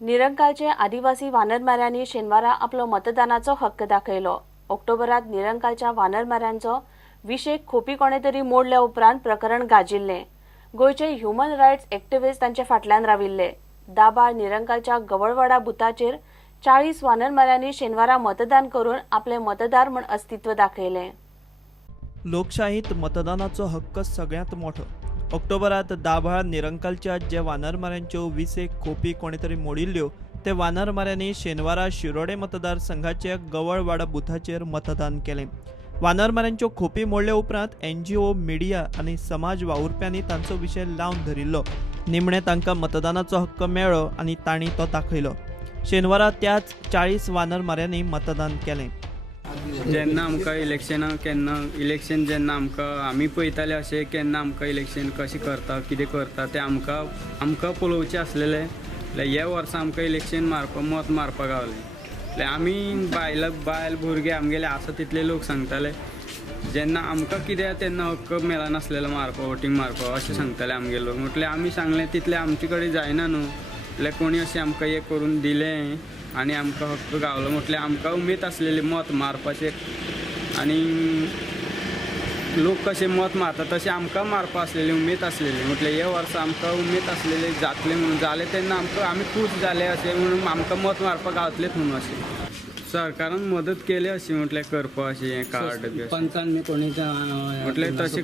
निरंकालचे आदिवासी वानरमाऱ्यांनी शेनवारा आपलो मतदानाचो हक्क दाखयलो। ऑक्टोबरात निरंकालच्या वानरमाऱ्यांचो विशेक खोपी कोणे तरी मोडल्या उपरांत प्रकरण गाजिल्ले। गोयचे ह्युमन रायट्स एक्टिविस्ट तांचे फाटल्यान राविल्ले। दाबाळ निरंकालच्या गवळवाडा बुथाचेर 40 वानरमाऱ्यांनी शेनवारा मतदान करून आपले मतदार म्हण अस्तित्व दाखयले। लोकशाहीत मतदानाचो हक्क सगळ्यात मोठो। ऑक्टोबरात दाभाळ निरंकालच्या जे वानरमाऱ्यांच्यो 20 खोपी कोणे तरी मोडिल्ल्यो ते वानरमाऱ्यांनी शेनवारा शिरोडे मतदारसंघाचे गवळवाडा बुथाचेर मतदान केलें। वानरमाऱ्यांच्यो खोपी मोडले उपरांत NGO, मिडिया आनी समाज वावुरप्यांनी तांचो विशय लावन धरिल्लो। निमणे तांकां मतदानाचो हक्क मेळ्ळो आनी तांणी तो दाखयलो। शेनवारा त्याच 40 वानरमाऱ्यांनी मतदान केलें। जेन्ना आमकां इलेक्शन जेन्ना आमी पळयताले अशें केन्ना आमकां इलेक्शन कशें करता कितें करता तें आमकां पळोवचें आसलेलें। हे वर्सा आमकां इलेक्शन मत मारपाक गावलें। आमी बायल भुरगे आमगेले आसा तितले लोक सांगताले जेन्ना आमकां कितें तेन्ना हक्क मेळनासलेलो वोटींग मारपाक अशें सांगताले आमगे लोक। म्हटल्यार आमी सांगलें तितलें आमचे कडेन जायना न्हू, म्हटल्यार कोणी अशें आमकां हें करून दिलें आनी आमकां हक्क गावलो। म्हटल्यार आमकां उमेद आसलेली मत मारपाचें आनी लोक कशें मत मारता तशें आमकां मारपा आसलेली उमेद आसलेली। म्हटल्यार हे वर्सा आमकां उमेद आसलेली जातलें म्हणून जालें तेन्ना आमी खूश जाले अशें म्हणून आमकां मत मारपाक गावतलेंच म्हणून अशें सरकारान मदत केली अशी म्हटल्यार करपा अशें हें कार्ड पंचांनी कोणी म्हटल्यार तशें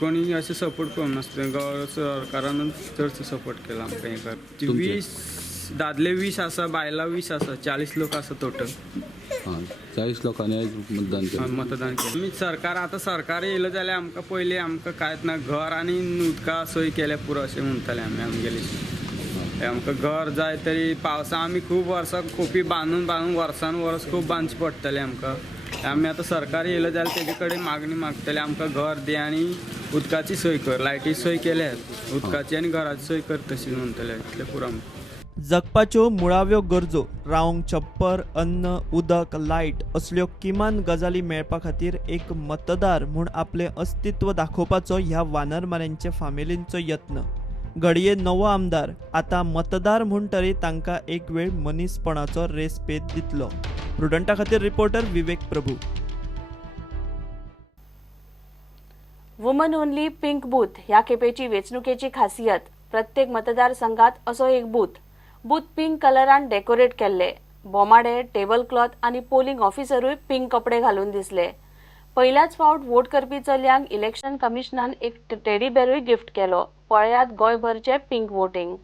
कोणी अशें सपोर्ट करूं नासलें। सरकारानूच चडसो सपोर्ट केला आमकां हें कर। 20 दादले 20 आसा, बायलां 20 आसा, 40 लोक आसा टोटल। 40 लोकांनी मतदान केलें। आमी सरकार येयलो जाल्यार आमकां पयलीं आमकां कांयच ना, घर आनी उदका सोय केल्या पुरो अशें म्हणटाले आमगेली। आमकां घर जाय तरी पावसा आमी खूब वर्सां खोपी बांदून वर्सान वर्स खूब बांदचें पडटलें आमकां। आमी आतां सरकार येयलो जाल्यार तेजे कडेन मागणी मागतले आमकां घर दी आनी उदकाची सोय कर। लायटीची सोय केल्यात, उदकाची आनी घराची सोय कर तशी म्हणटले इतलें पुरो आमकां। जगपाच्यो मुळाव्यो गरजो रावंक छप्पर, अन्न, उदक, लायट असल्यो किमान गजाली मेळपा खातीर एक मतदार म्हूण आपलें अस्तित्व दाखोवपाचो ह्या वानरमाऱ्यांच्या फामिलींचो यत्न। घडये नवो आमदार आतां मतदार म्हूण तरी तांकां एक वेळ मनीसपणाचो रेस्पेत दितलो। प्रुडंटा खातीर रिपोर्टर विवेक प्रभू। वुमन ओनली पिंक बूथ ह्या खेपेची वेंचणुकेची खासियत। प्रत्येक मतदारसंघात असो एक बूथ पिंक कलरान डेकोरेट केल्ले। बोमाडे, टेबल क्लॉथ आनी पोलिंग ऑफिसरूय पिंक कपडे घालून दिसले। पहिल्याच फावट वोट करपी चलयांक इलेक्शन कमिशनान एक टेडी बेरूय गिफ्ट केलो। पळयात गोंयभरचे पिंक वोटिंग।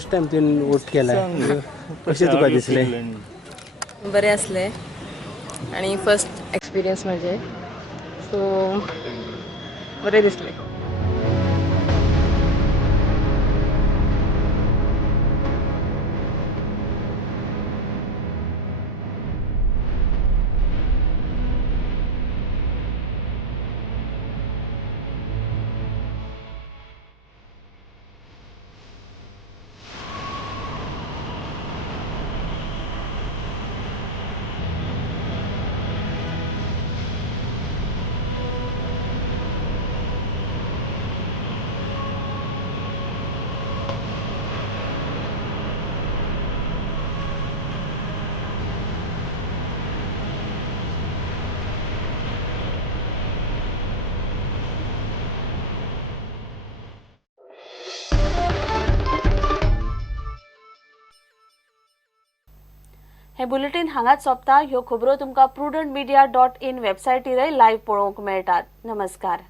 फर्स्ट टाइम तुवें वोट केलाय कशें तुका दिसलें? बरें आसलें आनी फर्स्ट एक्सपिरियन्स म्हजें सो बरें दिसलें. हे बुलेटिन हांगाच सोंपता. ह्यो खबरो तुमकां prudentmedia.in वेबसायटीरय लायव्ह पळोवंक मेळटात. नमस्कार.